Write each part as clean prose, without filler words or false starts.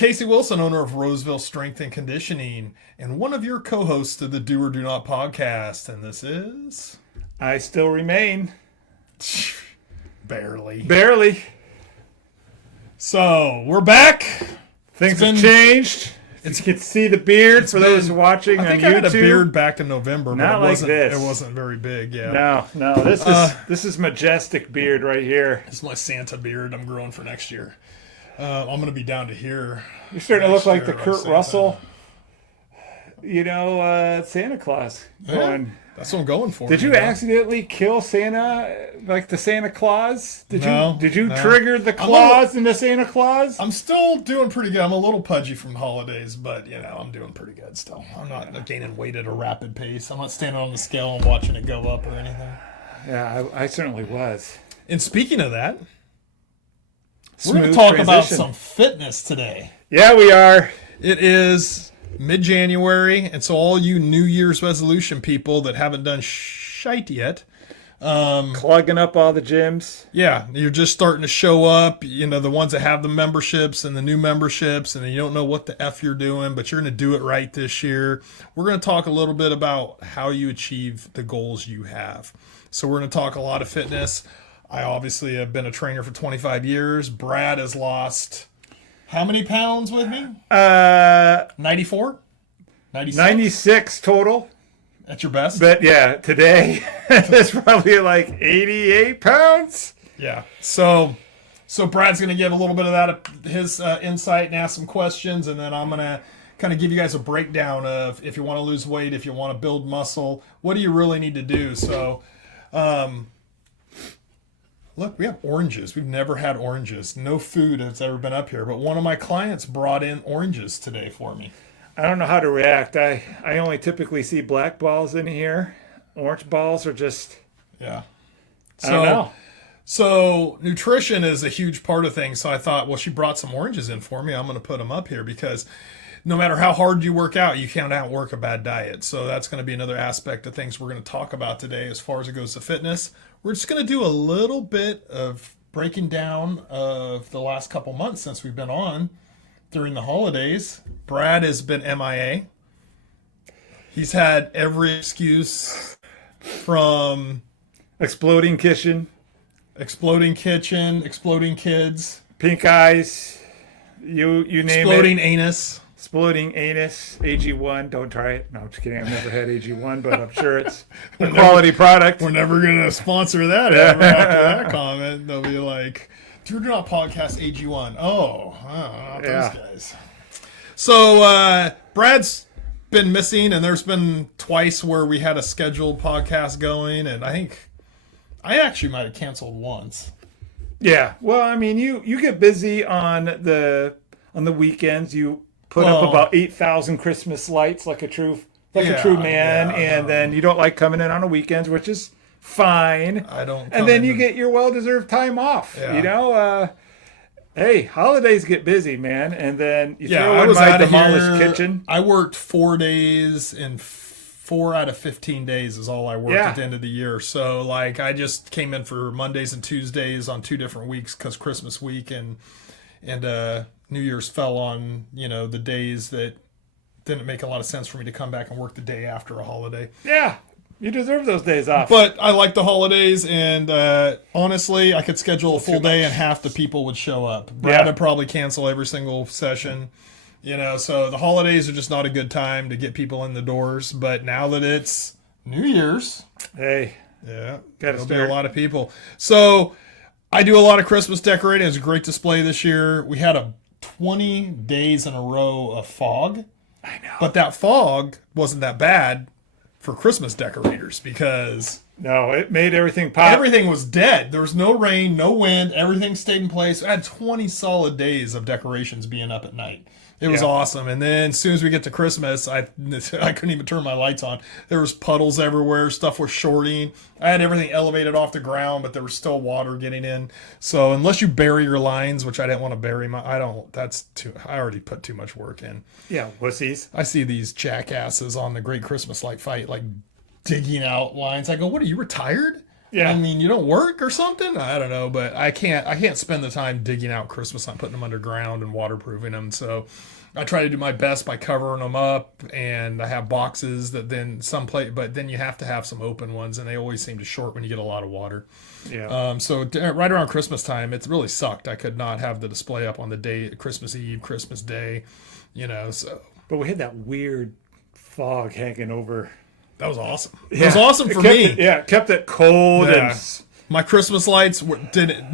Casey Wilson, owner of Roseville Strength and Conditioning, and one of your co-hosts of the Do or Do Not podcast. And this is I still remain. barely. Barely. So we're back. Things have changed. You can see the beard for those watching I think on I YouTube. had a beard back in November, Not but like this. It wasn't very big. Yeah. No. This is majestic beard right here. It's my Santa beard I'm growing for next year. I'm going to be down to here. You're starting to look like the year, Kurt Santa. Russell, Santa Claus. Going. That's what I'm going for. Did you accidentally kill Santa, like the Santa Claus? Did No, you no. trigger the claws into Santa Claus? I'm still doing pretty good. I'm a little pudgy from the holidays, but, I'm doing pretty good still. I'm not gaining weight at a rapid pace. I'm not standing on the scale and watching it go up or anything. Yeah, I certainly was. And speaking of that, we're Smooth going to talk about transition. some fitness today. Yeah, we are. It is mid-January, and so all you New Year's resolution people that haven't done shite yet, Clogging up all the gyms. yeah, you're just starting to show up, the ones that have the memberships and the new memberships, and you don't know what the F you're doing, but you're going to do it right this year. We're going to talk a little bit about how you achieve the goals you have. So we're going to talk a lot of fitness. I obviously have been a trainer for 25 years. Brad has lost how many pounds with me? 94? 96? 96 total. At your best? But yeah, today there's probably like 88 pounds. Yeah. So Brad's going to give a little bit of that, his insight, and ask some questions, and then I'm going to kind of give you guys a breakdown of if you want to lose weight, if you want to build muscle, what do you really need to do? So, look, we have oranges. We've never had oranges. No food has ever been up here, but one of my clients brought in oranges today for me. I don't know how to react. I only typically see black balls in here. Orange balls are just, Yeah. I don't know. So nutrition is a huge part of things. So I thought, well, she brought some oranges in for me. I'm going to put them up here because no matter how hard you work out, you can't outwork a bad diet. So that's going to be another aspect of things we're going to talk about today as far as it goes to fitness. We're just going to do a little bit of breaking down of the last couple months since we've been on during the holidays. Brad has been MIA. He's had every excuse from Exploding kitchen, exploding kitchen, exploding kids, pink eyes, you name exploding it. anus. Exploding anus, AG1. Don't try it. No, I'm just kidding. I've never had AG1, but I'm sure it's a quality product. We're never going to sponsor that ever after that comment. They'll be like, Do Not Podcast AG1. Oh, not Yeah. those guys. So Brad's been missing, and there's been twice where we had a scheduled podcast going, and I think I actually might have canceled once. Yeah. Well, I mean, you get busy on the weekends. You put up Well, about 8,000 Christmas lights like a true man, yeah, and then you don't like coming in on the weekends, which is fine. I don't. And then you get your well-deserved time off. Yeah. Hey, holidays get busy, man, and then you Yeah, throw I in was my out of demolished here. kitchen. I worked 4 days, and 4 out of 15 days is all I worked Yeah. at the end of the year. So, I just came in for Mondays and Tuesdays on 2 different weeks because Christmas week and New Year's fell on, the days that didn't make a lot of sense for me to come back and work the day after a holiday. Yeah, you deserve those days off. But I like the holidays, and honestly, I could schedule a full day and half the people would show up. Brad Yeah. would probably cancel every single session. So the holidays are just not a good time to get people in the doors. But now that it's New Year's, Hey, yeah, Gotta there'll be start. a lot of people. So I do a lot of Christmas decorating. It's a great display this year. We had a 20 days in a row of fog. I know. But that fog wasn't that bad for Christmas decorators because No, it made everything pop. everything was dead. There was no rain, no wind. Everything stayed in place. I had 20 solid days of decorations being up at night. It was Yeah. awesome. And then as soon as we get to Christmas, I couldn't even turn my lights on. There was puddles everywhere. Stuff was shorting. I had everything elevated off the ground, but there was still water getting in. So unless you bury your lines, which I didn't want to bury I already put too much work in. Yeah, wussies. I see these jackasses on the Great Christmas Light Fight, digging out lines. I go, what are you, retired? Yeah. I mean, you don't work or something? I don't know, but I can't spend the time digging out Christmas. I'm putting them underground and waterproofing them. So I try to do my best by covering them up, and I have boxes that then some play, but then you have to have some open ones, and they always seem to short when you get a lot of water. Yeah. Right around Christmas time, it really sucked. I could not have the display up on the day, Christmas Eve, Christmas Day, so. But we had that weird fog hanging over. That was awesome. It was awesome for kept me. Kept it cold. Yeah. And My Christmas lights did it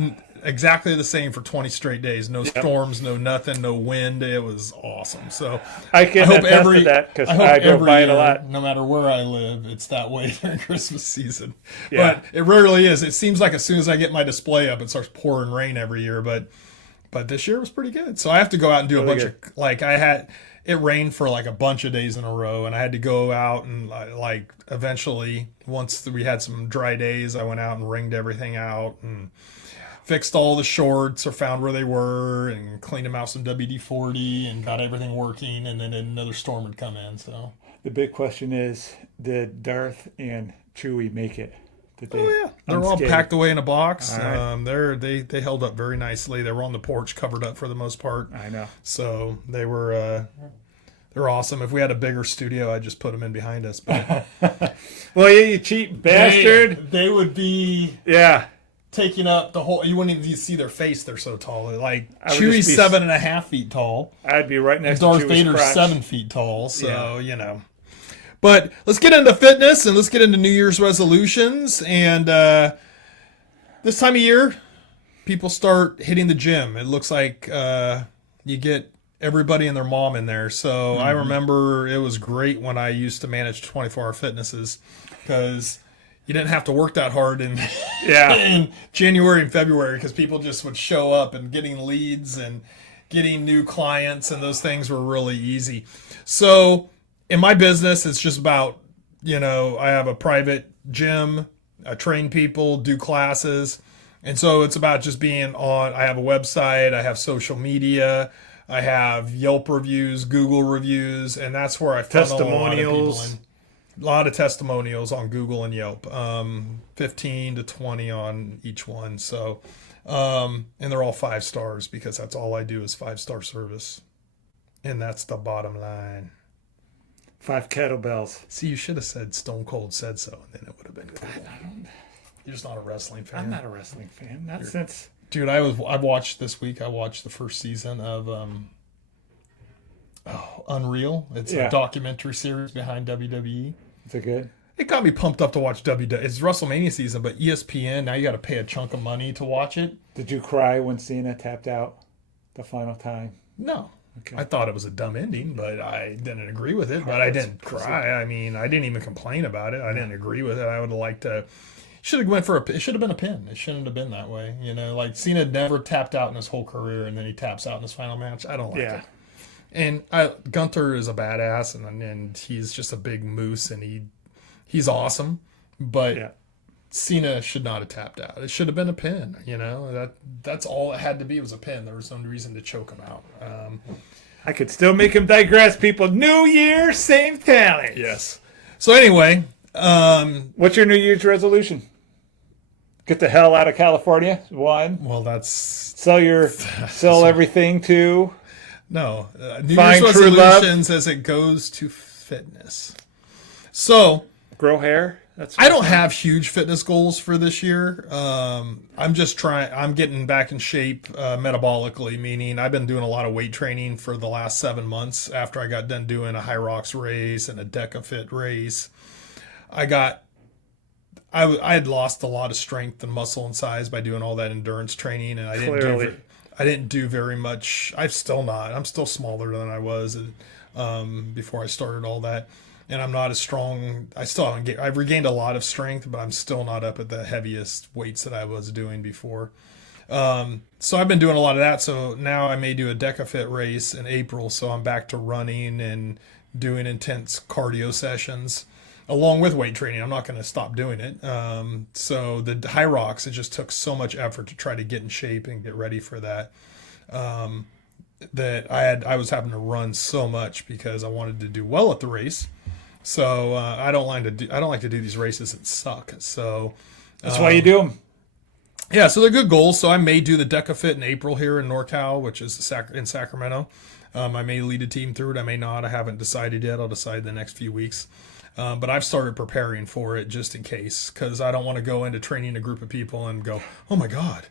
exactly the same for 20 straight days. No storms, no nothing, no wind. It was awesome. So I hope every that because I drove by it a lot. No matter where I live, it's that way during Christmas season. Yeah. But it rarely is. It seems like as soon as I get my display up, it starts pouring rain every year. But this year was pretty good. So I have to go out and do a bunch of it rained for like a bunch of days in a row, and I had to go out and like eventually, once we had some dry days, I went out and ringed everything out and fixed all the shorts or found where they were and cleaned them out some WD-40 and got everything working, and then another storm would come in. So the big question is, did Darth and Chewie make it? They're all packed away in a box. All right. They held up very nicely. They were on the porch, covered up for the most part. I know. So they're awesome. If we had a bigger studio, I'd just put them in behind us. But well, yeah, you cheap bastard. They would be taking up the whole. You wouldn't even see their face. They're so tall. Like Chewie's 7.5 feet tall. I'd be right next Darth to Chewie's Vader's crotch. 7 feet tall. So But let's get into fitness and let's get into New Year's resolutions. And this time of year, people start hitting the gym. It looks like you get everybody and their mom in there. So I remember it was great when I used to manage 24-hour fitnesses because you didn't have to work that hard in January and February because people just would show up, and getting leads and getting new clients and those things were really easy. So in my business, it's just about, I have a private gym, I train people, do classes. And so it's about just being on, I have a website, I have social media, I have Yelp reviews, Google reviews, and that's where I funnel testimonials. A lot of testimonials on Google and Yelp, 15 to 20 on each one. So, and they're all 5 stars because that's all I do is 5-star service. And that's the bottom line. 5 kettlebells. See, you should have said Stone Cold said so, and then it would have been cool. You're just not a wrestling fan. I'm not a wrestling fan. Not since. Dude, I watched this week. I watched the first season of Unreal. It's a documentary series behind WWE. Is it good? It got me pumped up to watch WWE. It's WrestleMania season, but ESPN, now you got to pay a chunk of money to watch it. Did you cry when Cena tapped out the final time? No. Okay. I thought it was a dumb ending, but I didn't agree with it. But I didn't cry. I mean, I didn't even complain about it. I didn't agree with it. I would have liked to. Should have went for it should have been a pin. It shouldn't have been that way. Like Cena never tapped out in his whole career, and then he taps out in his final match. I don't like it. And Gunther is a badass, and he's just a big moose, and he's awesome. But Cena should not have tapped out. It should have been a pin. That's all it had to be was a pin. There was no reason to choke him out. I could still make him digress, people. New Year, same talent. Yes. So anyway, what's your New Year's resolution? Get the hell out of California. 1. Well, that's sell everything to. No, New Year's resolutions as it goes to fitness. So grow hair. I don't have huge fitness goals for this year. I'm just trying. I'm getting back in shape metabolically, meaning I've been doing a lot of weight training for the last 7 months. After I got done doing a High Rocks race and a DecaFit race, I had lost a lot of strength and muscle and size by doing all that endurance training, and I didn't do very much. I'm still not. I'm still smaller than I was before I started all that. And I'm not as strong. I've regained a lot of strength, but I'm still not up at the heaviest weights that I was doing before. So I've been doing a lot of that. So now I may do a DecaFit race in April. So I'm back to running and doing intense cardio sessions along with weight training. I'm not going to stop doing it. So the High Rocks, it just took so much effort to try to get in shape and get ready for that. That I was having to run so much because I wanted to do well at the race. So I don't like to do these races that suck. So That's why you do them. Yeah, so they're good goals. So I may do the DecaFit in April here in NorCal, which is in Sacramento. I may lead a team through it. I may not. I haven't decided yet. I'll decide the next few weeks. But I've started preparing for it just in case, because I don't want to go into training a group of people and go, oh my God,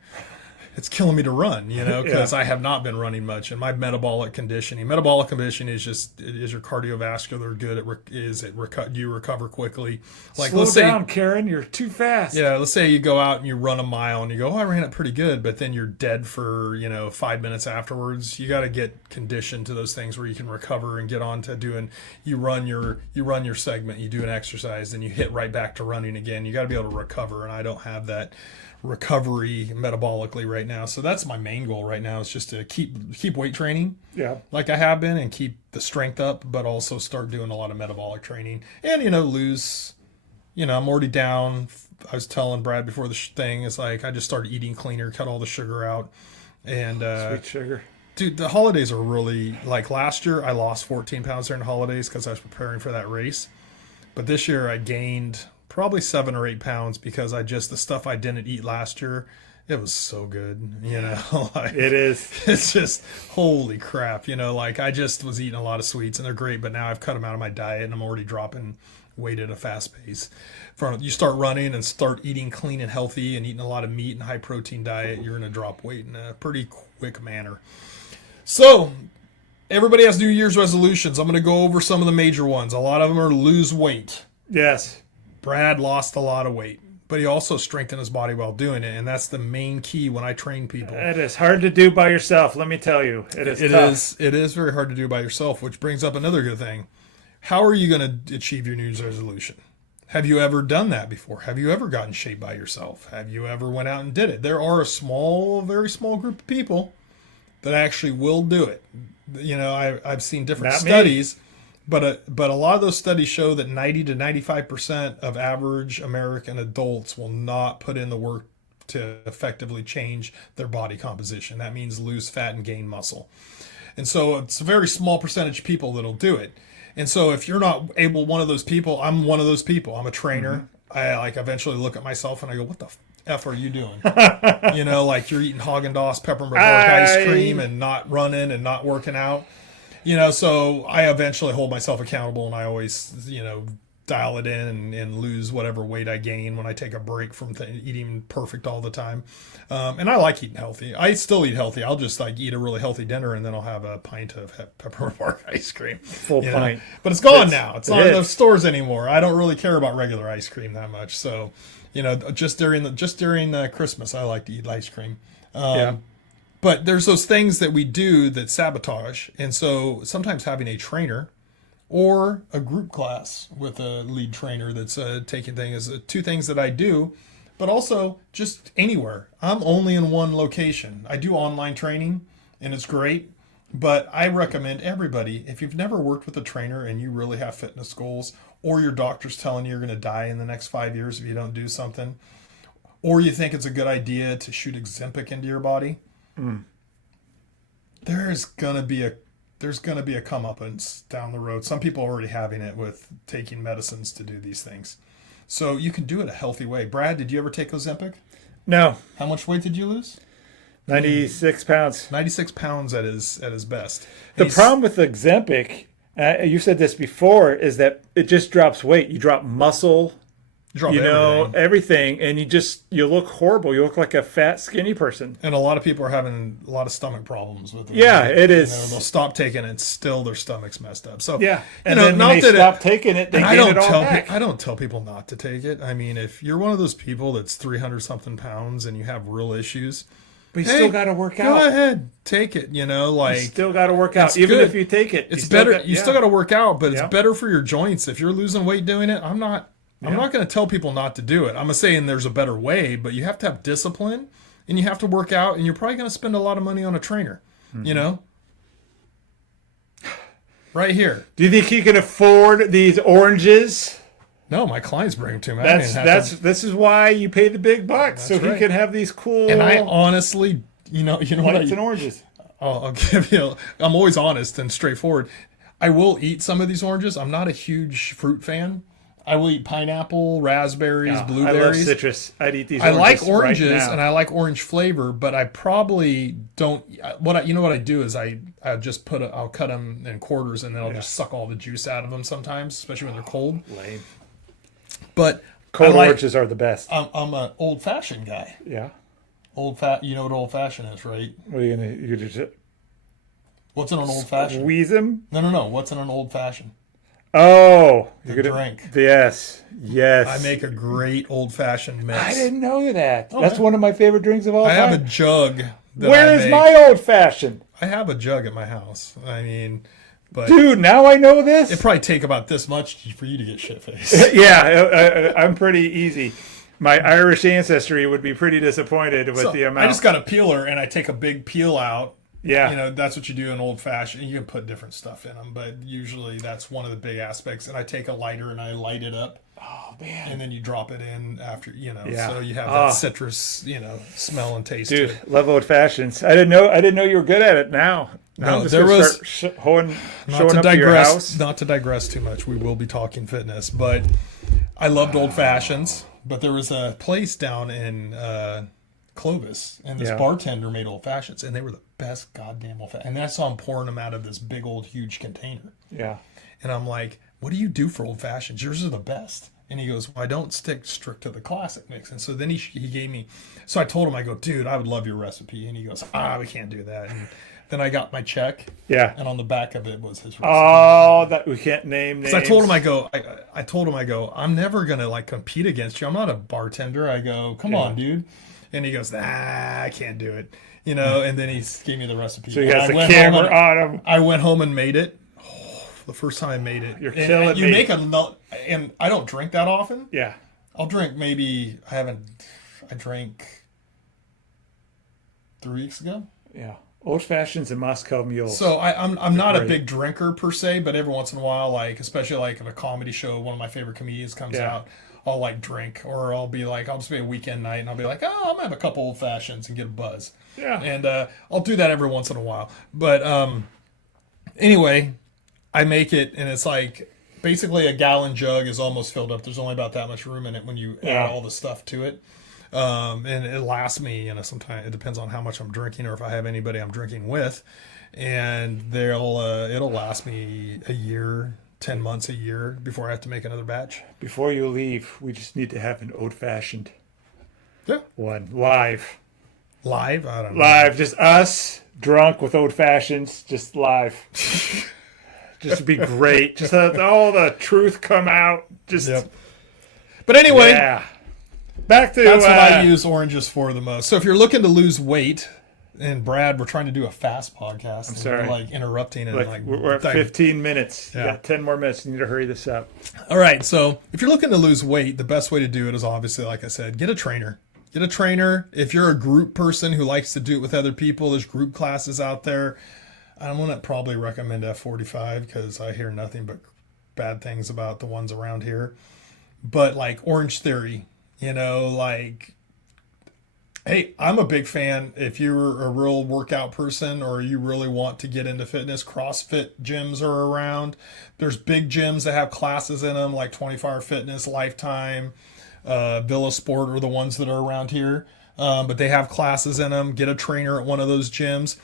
it's killing me to run, because I have not been running much. And my metabolic conditioning is your cardiovascular good? Do you recover quickly? Like, Slow down, Karen. You're too fast. Yeah, let's say you go out and you run a mile and you go, oh, I ran it pretty good, but then you're dead for 5 minutes afterwards. You got to get conditioned to those things where you can recover and get on to doing. You run your segment, you do an exercise, then you hit right back to running again. You got to be able to recover, and I don't have that recovery metabolically right now. So that's my main goal right now, is just to keep weight training like I have been, and keep the strength up, but also start doing a lot of metabolic training and lose. I'm already down. I was telling Brad before the thing, is like I just started eating cleaner, cut all the sugar out, and sweet sugar. Dude, the holidays are really, like last year I lost 14 pounds during the holidays because I was preparing for that race, but this year I gained probably 7 or 8 pounds because the stuff I didn't eat last year, it was so good, like, it is. It's just, holy crap, like I just was eating a lot of sweets and they're great, but now I've cut them out of my diet and I'm already dropping weight at a fast pace. You start running and start eating clean and healthy and eating a lot of meat and high protein diet, you're going to drop weight in a pretty quick manner. So everybody has New Year's resolutions. I'm going to go over some of the major ones. A lot of them are lose weight. Yes. Brad lost a lot of weight, but he also strengthened his body while doing it, and that's the main key when I train people. It is hard to do by yourself, let me tell you. It is It is very hard to do by yourself, which brings up another good thing. How are you going to achieve your New Year's resolution? Have you ever done that before? Have you ever gotten in shape by yourself? Have you ever went out and did it? There are a very small group of people that actually will do it. I've seen different studies. But a lot of those studies show that 90 to 95% of average American adults will not put in the work to effectively change their body composition. That means lose fat and gain muscle. And so it's a very small percentage of people that'll do it. And so if you're not one of those people, I'm one of those people. I'm a trainer. Mm-hmm. I eventually look at myself and I go, what the F are you doing? Like you're eating Haagen-Dazs peppermint ice cream and not running and not working out. So I eventually hold myself accountable, and I always, dial it in and lose whatever weight I gain when I take a break from eating perfect all the time. And I like eating healthy. I still eat healthy. I'll just eat a really healthy dinner, and then I'll have a pint of peppermint bark ice cream. Full pint. But it's gone now. It's not in the stores anymore. I don't really care about regular ice cream that much. So, just during Christmas, I like to eat ice cream. But there's those things that we do that sabotage. And so sometimes having a trainer or a group class with a lead trainer that's taking things is two things that I do, but also just anywhere. I'm only in one location. I do online training and it's great, but I recommend everybody, if you've never worked with a trainer and you really have fitness goals, or your doctor's telling you you're going to die in the next 5 years if you don't do something, or you think it's a good idea to shoot Ozempic into your body, there's gonna be a comeuppance down the road. Some people are already having it with taking medicines to do these things. So you can do it a healthy way. Brad, did you ever take Ozempic? No. How much weight did you lose? 96 pounds. 96 pounds at his best. The problem with Ozempic, you said this before, is that it just drops weight. You drop muscle. Everything, and you look horrible. You look like a fat, skinny person. And a lot of people are having a lot of stomach problems with it. Yeah, it is. They'll stop taking it, and still their stomach's messed up. So and then when they stop taking it, they gain it all back. I don't tell people not to take it. I mean, if you're one of those people that's 300 something pounds and you have real issues, but you still got to work out. Go ahead, take it. You still got to work out, even if you take it. It's better. You still got to work out, but it's better for your joints. If you're losing weight doing it, I'm not going to tell people not to do it. I'm saying there's a better way, but you have to have discipline and you have to work out, and you're probably going to spend a lot of money on a trainer, Right here. Do you think you can afford these oranges? No, my clients bring them to me. This is why you pay the big bucks, so he can have these cool. And I honestly, lights and oranges. I'll give you. I'm always honest and straightforward. I will eat some of these oranges. I'm not a huge fruit fan. I will eat pineapple, raspberries, I love blueberries. citrus. I'd eat these. I like right oranges now. and I like orange flavor, but I probably don't. You know what I do is I just I'll cut them in quarters and then I'll just suck all the juice out of them sometimes, especially when they're cold. Lame. But Cold I like, oranges are the best. I'm an old fashioned guy. Yeah. You know what old fashioned is, right? What are you gonna? You just What's in an old fashioned? squeeze them? No. What's in an old fashioned? Oh, you're The gonna drink. Yes. I make a great old fashioned mix. I didn't know that. Oh, That's yeah. one of my favorite drinks of all I have a time. jug. That Where I is make. my old fashioned? I have a jug at my house. I mean, but Dude, now I know this. it'd probably take about this much for you to get shit faced. Yeah, I'm pretty easy. My Irish ancestry would be pretty disappointed with the amount. I just got a peeler and I take a big peel out. Yeah. You know, that's what you do in old fashioned. You can put different stuff in them, but usually that's one of the big aspects. And I take a lighter and I light it up. Oh man, And then you drop it in after, Yeah. so you have that citrus, smell and taste to dude, it. love old fashions. I didn't know you were good at it. Now No, I'm just there gonna was- start Not showing to up to your digress, house. not to digress too much. We will be talking fitness, but I loved old fashions. But there was a place down in Clovis, and this Yeah. bartender made old fashions, and they were the best goddamn old fashions. And then I saw him pouring them out of this big old huge container, Yeah, and I'm like, "What do you do for old fashions? Yours are the best." And he goes, "Well, I don't stick strict to the classic mix." And so then he gave me. So I told him, I go, "Dude, I would love your recipe." And he goes, we can't do that." And then I got my check, yeah. and on the back of it was his recipe. Oh, that we can't name names. So I told him, I told him, I'm never gonna like compete against you. I'm not a bartender. I go, come on, dude. And he goes, I can't do it. And then he gave me the recipe. So he And has I the went home camera and- on him. I went home and made it. Oh, the first time I made it. You're And killing you me. make and I don't drink that often. Yeah, I'll drink I drank 3 weeks ago. yeah. Old fashions and Moscow mules. So I'm not a great. big drinker per se, but every once in a while, like especially like if a comedy show, one of my favorite comedians comes Yeah. out, I'll like drink, or I'll just be a weekend night and I'll be like, oh, I'm gonna have a couple old fashions and get a buzz. Yeah. And I'll do that every once in a while. But anyway, I make it and it's like basically a gallon jug is almost filled up. There's only about that much room in it when you Yeah. add all the stuff to it. And it lasts me, sometimes it depends on how much I'm drinking or if I have anybody I'm drinking with. And it'll last me a year, 10 months, a year before I have to make another batch. Before you leave, we just need to have an old fashioned Yeah. one live. Live? I don't know. Live, just us drunk with old fashions, just live. Just to be great. Just let all the truth come out. Just Yep. But anyway, yeah. Back to that's what I use oranges for the most. So if you're looking to lose weight, and Brad, we're trying to do a fast podcast. I'm sorry. We're like interrupting and like we're at 15 minutes. You Yeah. got 10 more minutes. You need to hurry this up. All right, so if you're looking to lose weight, the best way to do it is obviously, like I said, get a trainer. Get a trainer. If you're a group person who likes to do it with other people, there's group classes out there. I'm going to probably recommend F45 because I hear nothing but bad things about the ones around here. But like Orange Theory, hey, I'm a big fan. If you're a real workout person or you really want to get into fitness, CrossFit gyms are around. There's big gyms that have classes in them like 24 Hour Fitness, Lifetime, Villa Sport are the ones that are around here. But they have classes in them. Get a trainer at one of those gyms.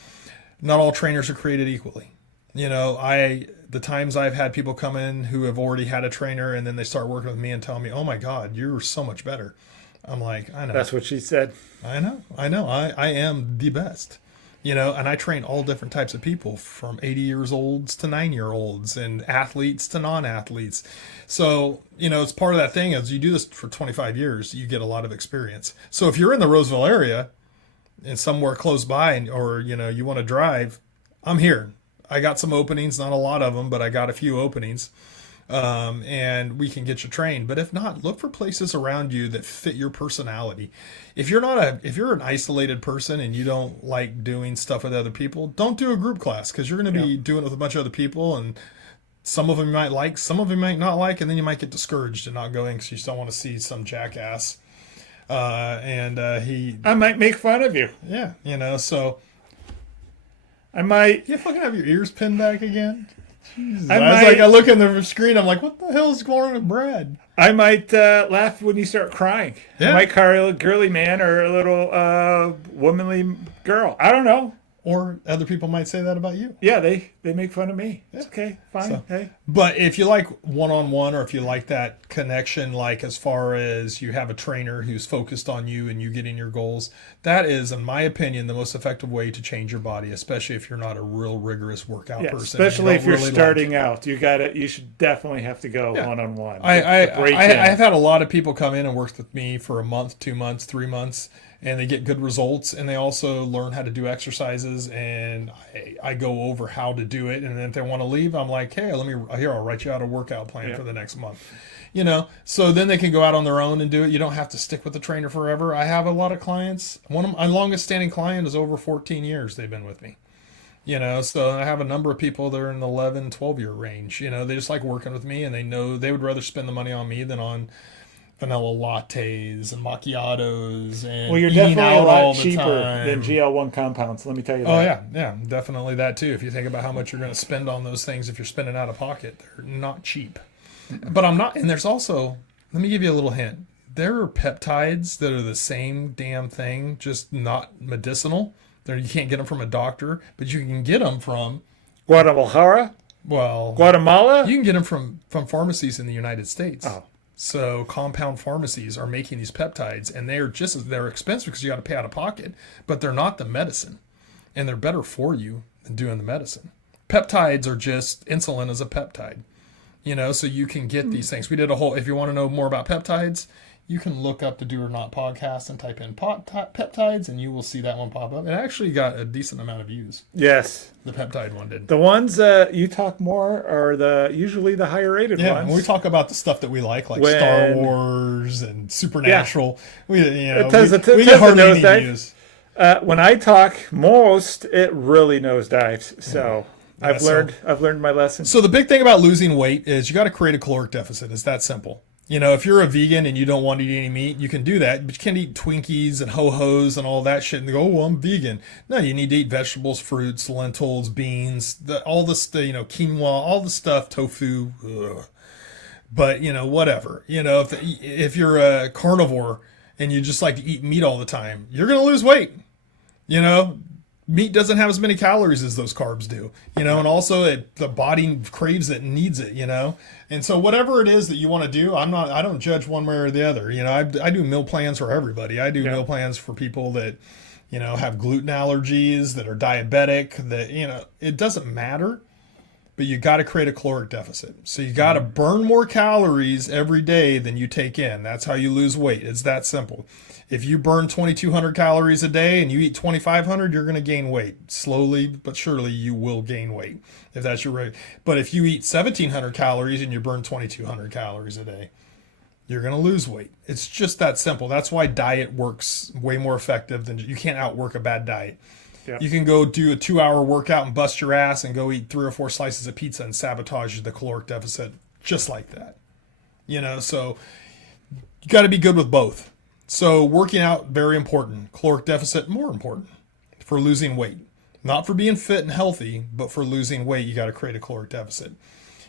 Not all trainers are created equally. The times I've had people come in who have already had a trainer and then they start working with me and tell me, oh my God, you're so much better. I'm like, I know. That's what she said. I know. I am the best. And I train all different types of people from 80 years olds to 9-year-olds and athletes to non-athletes. So, it's part of that thing as you do this for 25 years, you get a lot of experience. So if you're in the Roseville area and somewhere close by or you want to drive, I'm here. I got some openings, not a lot of them, but I got a few openings. And we can get you trained. But if not, look for places around you that fit your personality. If you're an isolated person and you don't like doing stuff with other people, don't do a group class because you're going to be doing it with a bunch of other people, and some of them you might like, some of them you might not like, and then you might get discouraged and not going because you still want to see some jackass. I might make fun of you. So I might. you fucking have your ears pinned back again. Jesus. I I was might- like, I look in the screen, I'm like, what the hell is going on with Brad? I might laugh when you start crying. Yeah. I might cry a little girly man or a little womanly girl. I don't know. Or other people might say that about you. Yeah, they make fun of me. It's okay, fine. So- Hey, But if you like one-on-one, or if you like that connection, like as far as you have a trainer who's focused on you and you getting your goals, that is, in my opinion, the most effective way to change your body, especially if you're not a real rigorous workout yeah, person. especially if don't you're really like- starting out, you should definitely have to go one-on-one. I Break in. I've had a lot of people come in and work with me for a month, 2 months, 3 months, and they get good results, and they also learn how to do exercises, and I go over how to do it, and then if they want to leave, I'm like, hey, I'll write you out a workout plan for the next month. So then they can go out on their own and do it. You don't have to stick with the trainer forever. I have a lot of clients. One of my longest standing client is over 14 years they've been with me. So I have a number of people that are in the 11, 12-year range. They just like working with me, and they know they would rather spend the money on me than on vanilla lattes and macchiatos and Well, you're eating definitely a out all lot the cheaper time. than GL1 compounds. Let me tell you that. Oh yeah, definitely that too. If you think about how much you're going to spend on those things, if you're spending out of pocket, they're not cheap. But I'm not. And there's also, let me give you a little hint. There are peptides that are the same damn thing, just not medicinal. You can't get them from a doctor, but you can get them from, Guadalajara, well, Guatemala. you can get them from pharmacies in the United States. Oh. So compound pharmacies are making these peptides, and they're expensive because you got to pay out of pocket, but they're not the medicine, and they're better for you than doing the medicine. Peptides are just insulin as a peptide, so you can get these things. We did if you want to know more about peptides, you can look up the Do or Not podcast and type in peptides, and you will see that one pop up. It actually got a decent amount of views. Yes. The peptide one did. The ones you talk more are usually the higher rated Yeah, ones. when we talk about the stuff that we like Star Wars and Supernatural, we tends we to get hardly any nosedive. views. When I talk most, it really nosedives. So I've so- learned my lesson. So the big thing about losing weight is you got to create a caloric deficit. It's that simple. If you're a vegan and you don't want to eat any meat, you can do that, but you can't eat Twinkies and ho-hos and all that shit and go, oh, I'm vegan. No, you need to eat vegetables, fruits, lentils, beans, all this, quinoa, all the stuff, tofu. Ugh. But, whatever. If you're a carnivore and you just like to eat meat all the time, you're going to lose weight. Meat doesn't have as many calories as those carbs do, and also the body craves it and needs it, and so whatever it is that you want to do, I don't judge one way or the other. I do meal plans for everybody. I do meal plans for people that, have gluten allergies, that are diabetic, that, it doesn't matter, but you got to create a caloric deficit. So you got to burn more calories every day than you take in. That's how you lose weight. It's that simple. If you burn 2,200 calories a day and you eat 2,500, you're going to gain weight. Slowly but surely you will gain weight if that's your rate. But if you eat 1,700 calories and you burn 2,200 calories a day, you're going to lose weight. It's just that simple. That's why diet works way more effective than you can't outwork a bad diet. Yeah. You can go do a 2-hour workout and bust your ass and go eat 3 or 4 slices of pizza and sabotage the caloric deficit just like that. So you got to be good with both. So working out, very important. Caloric deficit, more important for losing weight. Not for being fit and healthy, but for losing weight, you got to create a caloric deficit.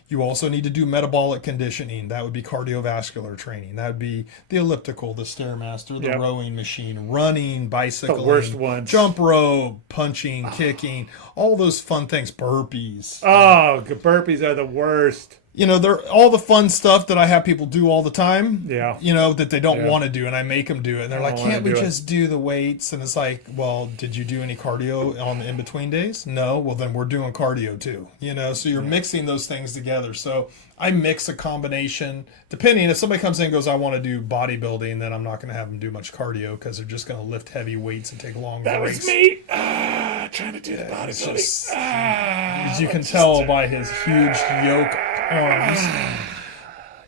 You also need to do metabolic conditioning. That would be cardiovascular training. That would be the elliptical, the Stairmaster, the rowing machine, running, bicycling, The worst ones. jump rope, punching, kicking, all those fun things, burpees. Oh, burpees are the worst. They're all the fun stuff that I have people do all the time. Yeah. That they don't want to do, and I make them do it. And they're like, don't wanna can't we do it." just do the weights? And it's like, well, did you do any cardio on the in-between days? No. Well, then we're doing cardio too. So you're mixing those things together. So I mix a combination, depending. If somebody comes in and goes, I want to do bodybuilding, then I'm not going to have them do much cardio because they're just going to lift heavy weights and take long That breaks. was me. Trying to do the It's bodybuilding. just- as you can tell by his huge yoke arms.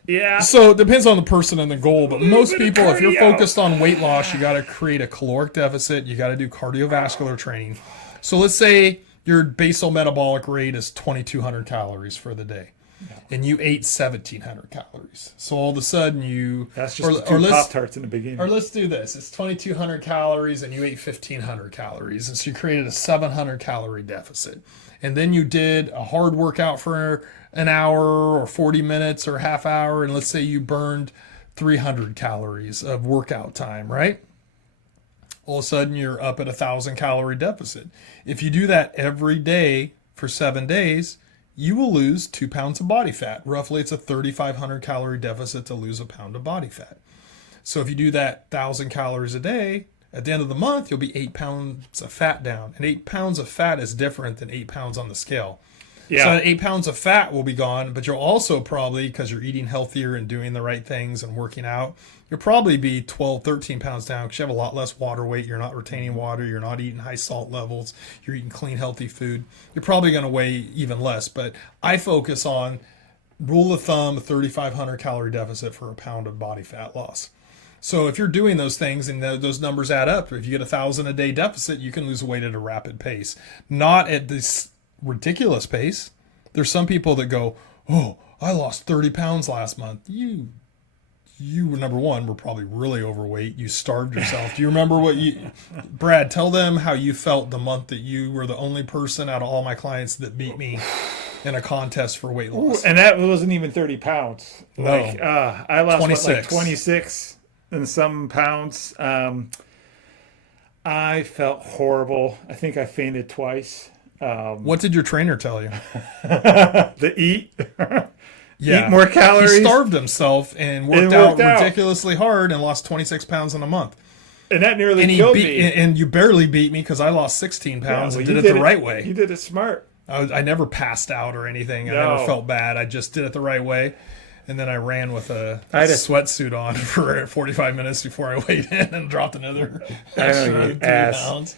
Yeah. So it depends on the person and the goal, but most bit of people, if you're cardio. focused on weight loss, you got to create a caloric deficit. You got to do cardiovascular training. So let's say your basal metabolic rate is 2,200 calories for the day. and you ate 1,700 calories. So all of a sudden That's just two Pop-Tarts in the beginning. or let's do this. It's 2,200 calories and you ate 1,500 calories. And so you created a 700 calorie deficit. And then you did a hard workout for an hour or 40 minutes or half hour. And let's say you burned 300 calories of workout time, right? All of a sudden you're up at 1,000 calorie deficit. If you do that every day for 7 days, you will lose 2 pounds of body fat. Roughly, it's a 3,500 calorie deficit to lose a pound of body fat. So if you do that 1,000 calories a day, at the end of the month, you'll be 8 pounds of fat down. And 8 pounds of fat is different than 8 pounds on the scale. Yeah. So 8 pounds of fat will be gone, but you'll also probably, because you're eating healthier and doing the right things and working out, you'll probably be 12, 13 pounds down because you have a lot less water weight. You're not retaining water. You're not eating high salt levels. You're eating clean, healthy food. You're probably going to weigh even less. But I focus on rule of thumb, 3,500 calorie deficit for a pound of body fat loss. So if you're doing those things and those numbers add up, if you get 1,000 a day deficit, you can lose weight at a rapid pace. Not at this ridiculous pace. There's some people that go, oh, I lost 30 pounds last month. You number one were probably really overweight. You starved yourself. Do you remember Brad, tell them how you felt the month that you were the only person out of all my clients that beat me in a contest for weight loss. And that wasn't even 30 pounds. No. Like, I lost 26. 26 and some pounds. I felt horrible. I think I fainted twice. What did your trainer tell you? The eat. Yeah. Eat more calories. He starved himself and worked out ridiculously hard and lost 26 pounds in a month. And that nearly killed me. And you barely beat me because I lost 16 pounds and you did it the right way. You did it smart. I never passed out or anything. No. I never felt bad. I just did it the right way. And then I ran with a sweatsuit on for 45 minutes before I weighed in and dropped another extra 3 pounds.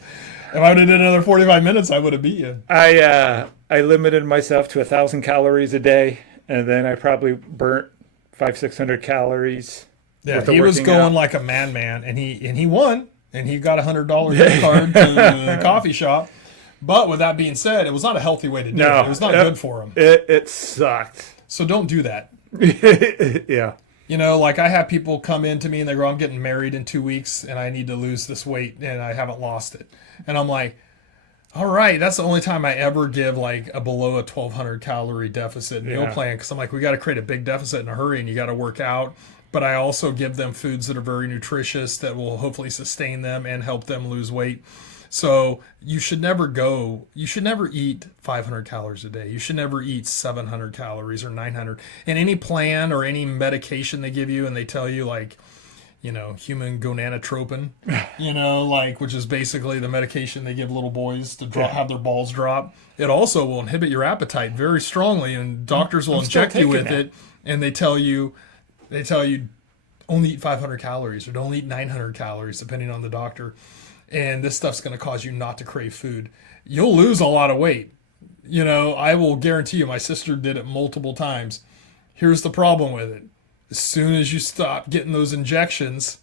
If I would have did another 45 minutes, I would have beat you. I limited myself to 1,000 calories a day, and then I probably burnt 500-600 calories. Yeah, he was going like a madman, and he won, and he got $100 gift card to the coffee shop. But with that being said, it was not a healthy way to do it. It was not good for him. It sucked. So don't do that. Yeah. You know, like I have people come in to me and they go, I'm getting married in 2 weeks and I need to lose this weight and I haven't lost it. And I'm like, all right, that's the only time I ever give like a below a 1,200 calorie deficit meal plan. Because I'm like, we got to create a big deficit in a hurry and you got to work out. But I also give them foods that are very nutritious that will hopefully sustain them and help them lose weight. So you should never eat 500 calories a day. You should never eat 700 calories or 900. And any plan or any medication they give you and they tell you like, you know, human gonadotropin, you know, like, which is basically the medication they give little boys to have their balls drop. It also will inhibit your appetite very strongly and doctors will inject you with it. And they tell you only eat 500 calories or don't eat 900 calories, depending on the doctor. And this stuff's going to cause you not to crave food. You'll lose a lot of weight. You know, I will guarantee you, my sister did it multiple times. Here's the problem with it. As soon as you stop getting those injections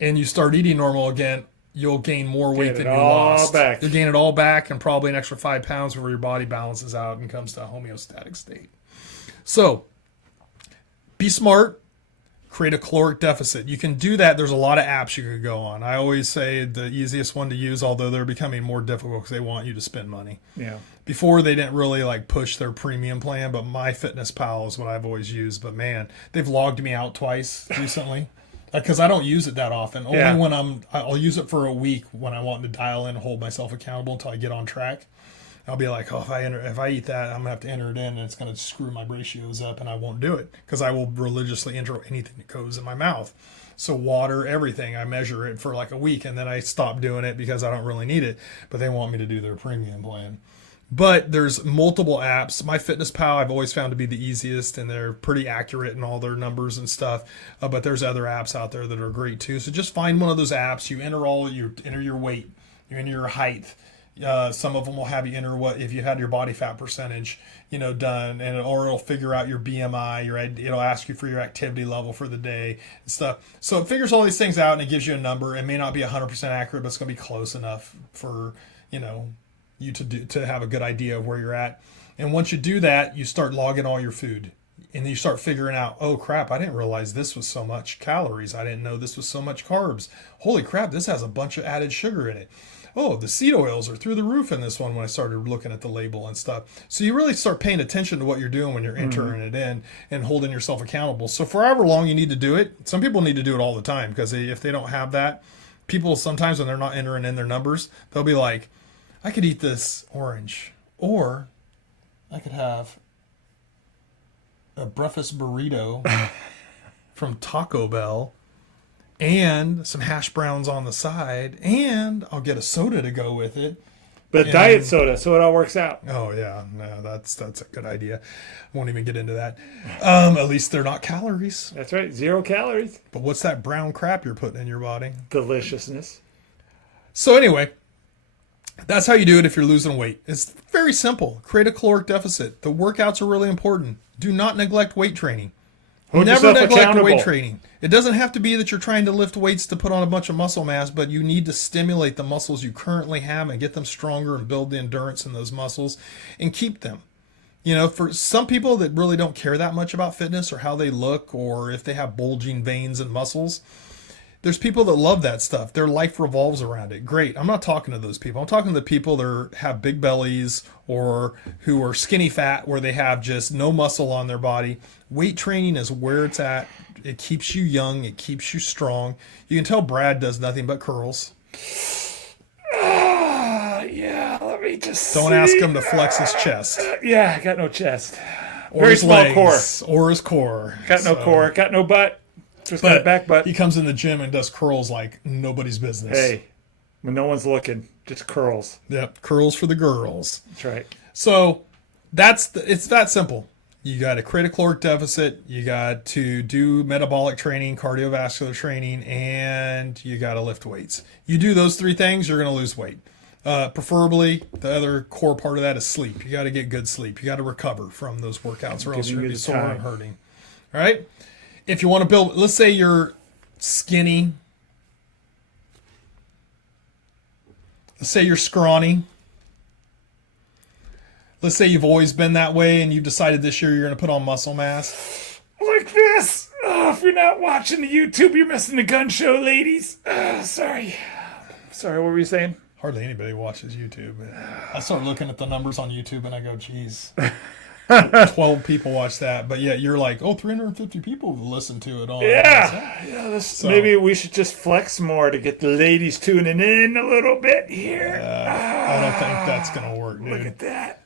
and you start eating normal again, you'll gain more weight than you lost. You'll gain it all back and probably an extra 5 pounds before your body balances out and comes to a homeostatic state. So, be smart. Create a caloric deficit. You can do that. There's a lot of apps you could go on. I always say the easiest one to use, although they're becoming more difficult because they want you to spend money. Yeah. Before they didn't really like push their premium plan, but MyFitnessPal is what I've always used. But man, they've logged me out twice recently because I don't use it that often. Only when I'll use it for a week when I want to dial in and hold myself accountable until I get on track. I'll be like, oh, if I eat that, I'm gonna have to enter it in, and it's gonna screw my ratios up, and I won't do it because I will religiously enter anything that goes in my mouth. So water, everything, I measure it for like a week, and then I stop doing it because I don't really need it. But they want me to do their premium plan. But there's multiple apps. MyFitnessPal I've always found to be the easiest, and they're pretty accurate in all their numbers and stuff. But there's other apps out there that are great too. So just find one of those apps. You enter your weight, you enter your height. Some of them will have you enter what if you had your body fat percentage, done, or it'll figure out your BMI. It'll ask you for your activity level for the day and stuff. So it figures all these things out and it gives you a number. It may not be 100% accurate, but it's going to be close enough for you to have a good idea of where you're at. And once you do that, you start logging all your food. And then you start figuring out, oh crap, I didn't realize this was so much calories. I didn't know this was so much carbs. Holy crap, this has a bunch of added sugar in it. Oh, the seed oils are through the roof in this one when I started looking at the label and stuff. So you really start paying attention to what you're doing when you're entering it in and holding yourself accountable. So for however long you need to do it, some people need to do it all the time because if they don't have that, people sometimes when they're not entering in their numbers, they'll be like, I could eat this orange or I could have a breakfast burrito from Taco Bell and some hash browns on the side, and I'll get a soda to go with it. But diet soda, so it all works out. Oh yeah, no, that's a good idea. I won't even get into that. At least they're not calories. That's right, 0 calories. But what's that brown crap you're putting in your body? Deliciousness. So anyway, that's how you do it if you're losing weight. It's very simple. Create a caloric deficit. The workouts are really important. Do not neglect weight training. Hold Never yourself neglect accountable. weight training. It doesn't have to be that you're trying to lift weights to put on a bunch of muscle mass, but you need to stimulate the muscles you currently have and get them stronger and build the endurance in those muscles and keep them. You know, for some people that really don't care that much about fitness or how they look or if they have bulging veins and muscles, there's people that love that stuff. Their life revolves around it. Great. I'm not talking to those people. I'm talking to the people that have big bellies or who are skinny fat where they have just no muscle on their body. Weight training is where it's at. It keeps you young. It keeps you strong. You can tell Brad does nothing but curls. Yeah, let me just Don't ask him to flex his chest. Yeah, I got no chest. Or Very his small legs, core. or his core. Got no core. Got no butt. Just got a back butt. He comes in the gym and does curls like nobody's business. Hey, when no one's looking, just curls. Yep, curls for the girls. That's right. So it's that simple. You got to create a caloric deficit. You got to do metabolic training, cardiovascular training, and you got to lift weights. You do those 3 things, you're going to lose weight. Preferably, the other core part of that is sleep. You got to get good sleep. You got to recover from those workouts, or else you're going to be sore and hurting. All right. If you want to build, let's say you're skinny. Let's say you're scrawny. Let's say you've always been that way and you've decided this year you're going to put on muscle mass. Like this. Oh, if you're not watching the YouTube, you're missing the gun show, ladies. Sorry, what were you saying? Hardly anybody watches YouTube. I start looking at the numbers on YouTube and I go, geez, 12 people watch that. But yet you're like, 350 people listen to it all. Yeah, So- maybe we should just flex more to get the ladies tuning in a little bit here. I don't think that's going to work, Look dude. at that.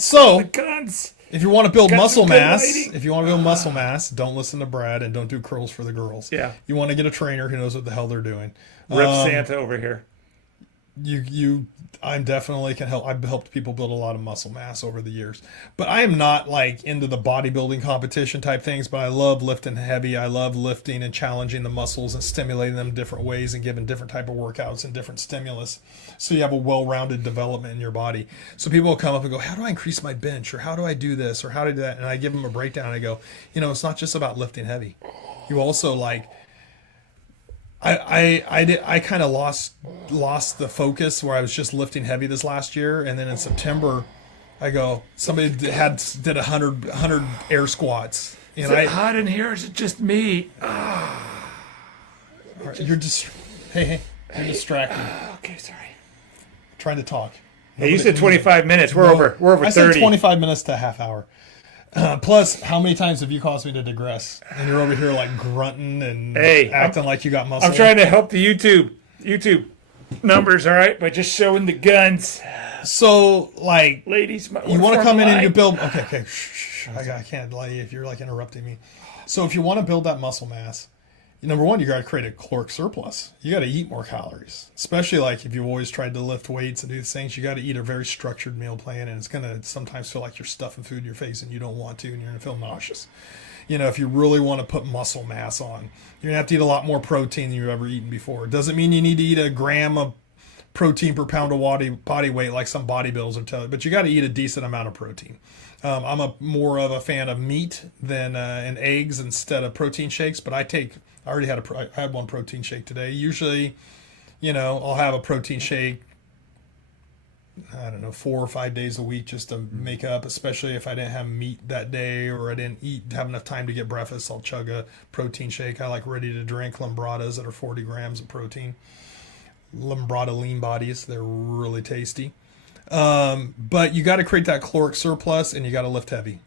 So Guns. if you want to build Got muscle some good mass, lighting. don't listen to Brad and don't do curls for the girls. Yeah. You want to get a trainer who knows what the hell they're doing. Rep Santa over here. I'm definitely can help. I've helped people build a lot of muscle mass over the years, but I am not like into the bodybuilding competition type things, but I love lifting heavy. I love lifting and challenging the muscles and stimulating them different ways and giving different type of workouts and different stimulus. So you have a well-rounded development in your body. So people will come up and go, how do I increase my bench? Or how do I do this? Or how do I do that? And I give them a breakdown. And I go, it's not just about lifting heavy. You also I kind of lost the focus where I was just lifting heavy this last year, and then in September, I go somebody did 100 air squats, and Is it hot in here? Or is it just me? you're just you're distracted. Okay, sorry. Trying to talk. Hey, you said 25 minutes. We're over 30. I said 25 minutes to a half hour. Plus, how many times have you caused me to digress? And you're over here like grunting and acting like you got muscle. I'm trying to help the YouTube numbers, all right, by just showing the guns. So, Ladies, you want to come in and you build. Okay. Shh. I can't lie if you're like interrupting me. So, if you want to build that muscle mass, number one, you got to create a caloric surplus. You got to eat more calories, especially like if you've always tried to lift weights and do these things. You got to eat a very structured meal plan, and it's going to sometimes feel like you're stuffing food in your face and you don't want to, and you're going to feel nauseous. If you really want to put muscle mass on, you're going to have to eat a lot more protein than you've ever eaten before. It doesn't mean you need to eat a gram of protein per pound of body weight like some bodybuilders are telling you, but you got to eat a decent amount of protein. I'm more of a fan of meat than and eggs instead of protein shakes, but I already I had one protein shake today. Usually, I'll have a protein shake I don't know, 4 or 5 days a week just to make up, especially if I didn't have meat that day or I didn't have enough time to get breakfast. I'll chug a protein shake. I like ready to drink Limbradas that are 40 grams of protein. Limbrada lean bodies. They're really tasty. But you got to create that caloric surplus and you got to lift heavy.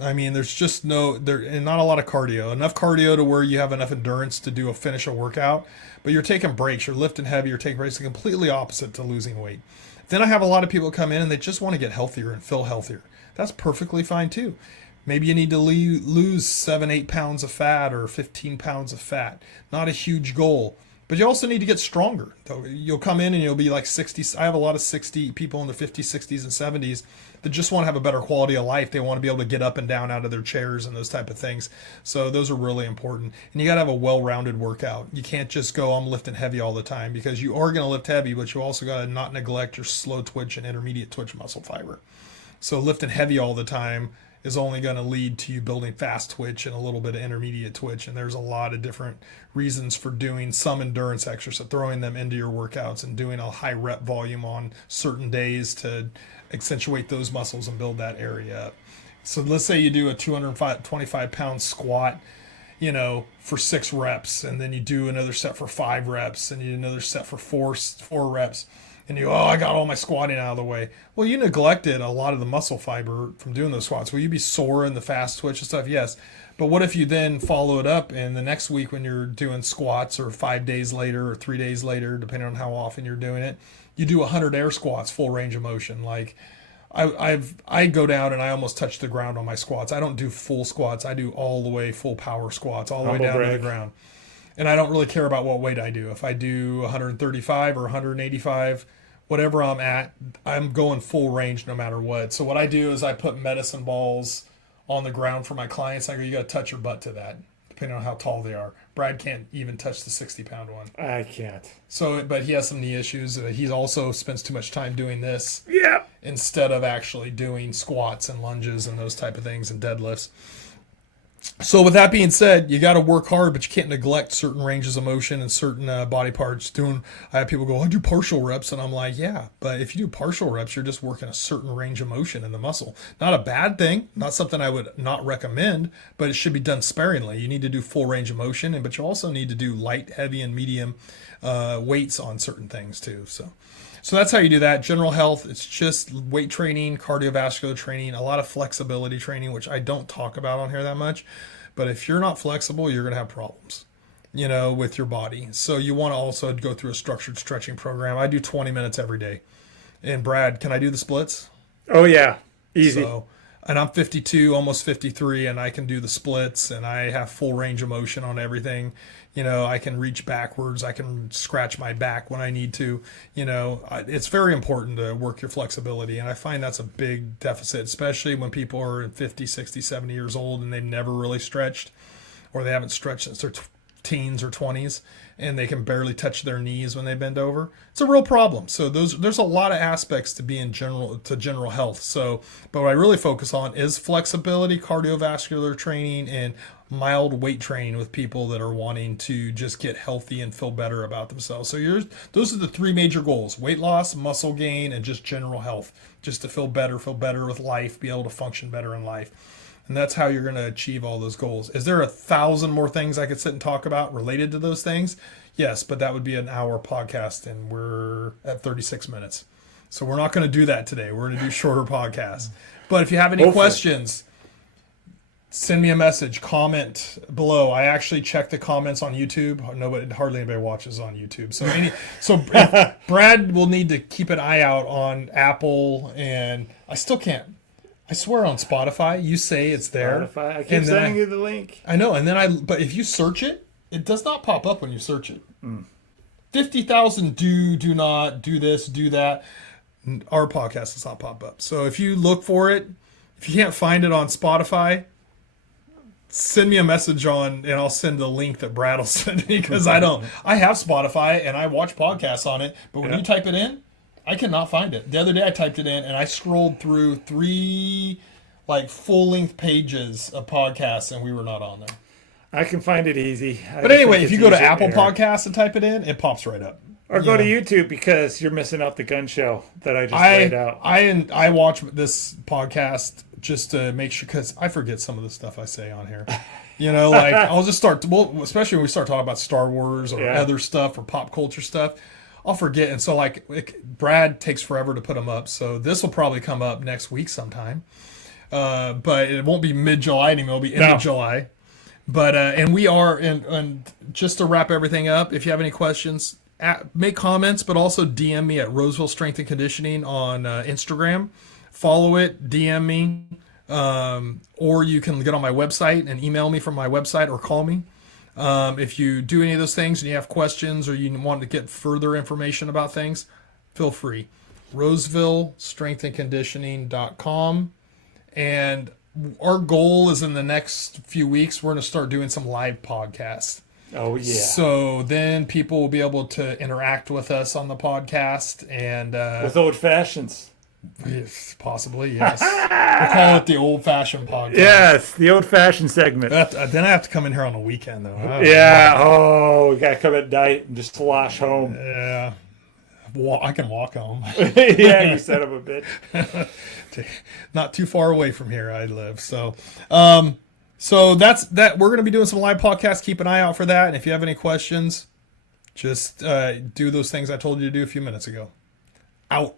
I mean, there's just and not a lot of cardio. Enough cardio to where you have enough endurance to finish a workout, but you're taking breaks. You're lifting heavy. You're taking breaks. It's completely opposite to losing weight. Then I have a lot of people come in and they just want to get healthier and feel healthier. That's perfectly fine too. Maybe you need to lose 7, 8 pounds of fat or 15 pounds of fat. Not a huge goal. But you also need to get stronger. You'll come in and you'll be like 60. I have a lot of 60 people in their 50s, 60s, and 70s that just want to have a better quality of life. They want to be able to get up and down out of their chairs and those type of things. So those are really important. And you got to have a well-rounded workout. You can't just go, I'm lifting heavy all the time, because you are going to lift heavy, but you also got to not neglect your slow twitch and intermediate twitch muscle fiber. So lifting heavy all the time is only going to lead to you building fast twitch and a little bit of intermediate twitch. And there's a lot of different reasons for doing some endurance exercise, throwing them into your workouts and doing a high rep volume on certain days to accentuate those muscles and build that area up. So let's say you do a 225 pound squat, for 6 reps, and then you do another set for 5 reps, and you do another set for four reps. And you go, I got all my squatting out of the way. Well, you neglected a lot of the muscle fiber from doing those squats. Will you be sore in the fast twitch and stuff? Yes. But what if you then follow it up in the next week when you're doing squats, or 5 days later or 3 days later, depending on how often you're doing it, you do 100 air squats, full range of motion. Like I go down and I almost touch the ground on my squats. I don't do full squats. I do all the way full power squats, all the way down to the ground. And I don't really care about what weight I do. If I do 135 or 185, whatever I'm at, I'm going full range no matter what. So what I do is I put medicine balls on the ground for my clients. I go, you got to touch your butt to that, depending on how tall they are. Brad can't even touch the 60-pound one. I can't. So, but he has some knee issues. He also spends too much time doing this. Yeah. Instead of actually doing squats and lunges and those type of things and deadlifts. So with that being said, you got to work hard, but you can't neglect certain ranges of motion and certain body parts. I have people go, I do partial reps, and I'm like, yeah, but if you do partial reps, you're just working a certain range of motion in the muscle. Not a bad thing, not something I would not recommend, but it should be done sparingly. You need to do full range of motion, but you also need to do light, heavy, and medium weights on certain things too. So that's how you do that. General health, it's just weight training, cardiovascular training, a lot of flexibility training, which I don't talk about on here that much. But if you're not flexible, you're going to have problems, with your body. So you want to also go through a structured stretching program. I do 20 minutes every day. And Brad, can I do the splits? Oh, yeah. Easy. And I'm 52, almost 53, and I can do the splits, and I have full range of motion on everything. I can reach backwards. I can scratch my back when I need to. It's very important to work your flexibility, and I find that's a big deficit, especially when people are 50, 60, 70 years old and they've never really stretched, or they haven't stretched since their teens or 20s, and they can barely touch their knees when they bend over. It's a real problem. So there's a lot of aspects to being general health. But what I really focus on is flexibility, cardiovascular training, and mild weight training with people that are wanting to just get healthy and feel better about themselves. So those are the 3 major goals: weight loss, muscle gain, and just general health, just to feel better with life, be able to function better in life. And that's how you're going to achieve all those goals. Is there 1,000 more things I could sit and talk about related to those things? Yes, but that would be an hour podcast, and we're at 36 minutes. So we're not going to do that today. We're going to do shorter podcasts. But if you have any questions, send me a message, comment below. I actually check the comments on YouTube. Hardly anybody watches on YouTube. So Brad will need to keep an eye out on Apple, and I still can't. I swear on Spotify, you say it's there. Spotify. I keep sending you the link. I know, but if you search it, it does not pop up when you search it. 50,000 do not, do this, do that. Our podcast does not pop up. So if you look for it, if you can't find it on Spotify, send me a message and I'll send the link that Brad will send me, because I have Spotify and I watch podcasts on it, but when you type it in, I cannot find it. The other day I typed it in and I scrolled through 3 full-length pages of podcasts and we were not on there. I can find it easy. But anyway, if you go to Apple Podcasts and type it in, it pops right up. Or go to Yeah. YouTube because you're missing out the gun show that I just laid out. I watch this podcast just to make sure, because I forget some of the stuff I say on here. Like I'll just start. Well, especially when we start talking about Star Wars or Yeah. other stuff or pop culture stuff, I'll forget. And so Brad takes forever to put them up. So this will probably come up next week sometime. But it won't be mid-July anymore. It'll be end of July. But and we are and just to wrap everything up, if you have any questions, make comments, but also DM me at Roseville Strength and Conditioning on Instagram. Follow it, DM me, or you can get on my website and email me from my website or call me. If you do any of those things and you have questions or you want to get further information about things, feel free. RosevilleStrengthandConditioning.com. And our goal is in the next few weeks, we're going to start doing some live podcasts. Oh, yeah. So then people will be able to interact with us on the podcast and With old fashions. possibly, yes. We'll call it the old-fashioned podcast. Yes, the old fashioned segment. Then I have to come in here on a weekend, though. Yeah. Oh, we got to come at night and just slosh home. Yeah. I can walk home. Yeah, you son of a bitch. Not too far away from here I live. So that's that. We're going to be doing some live podcasts. Keep an eye out for that. And if you have any questions, just do those things I told you to do a few minutes ago. Out.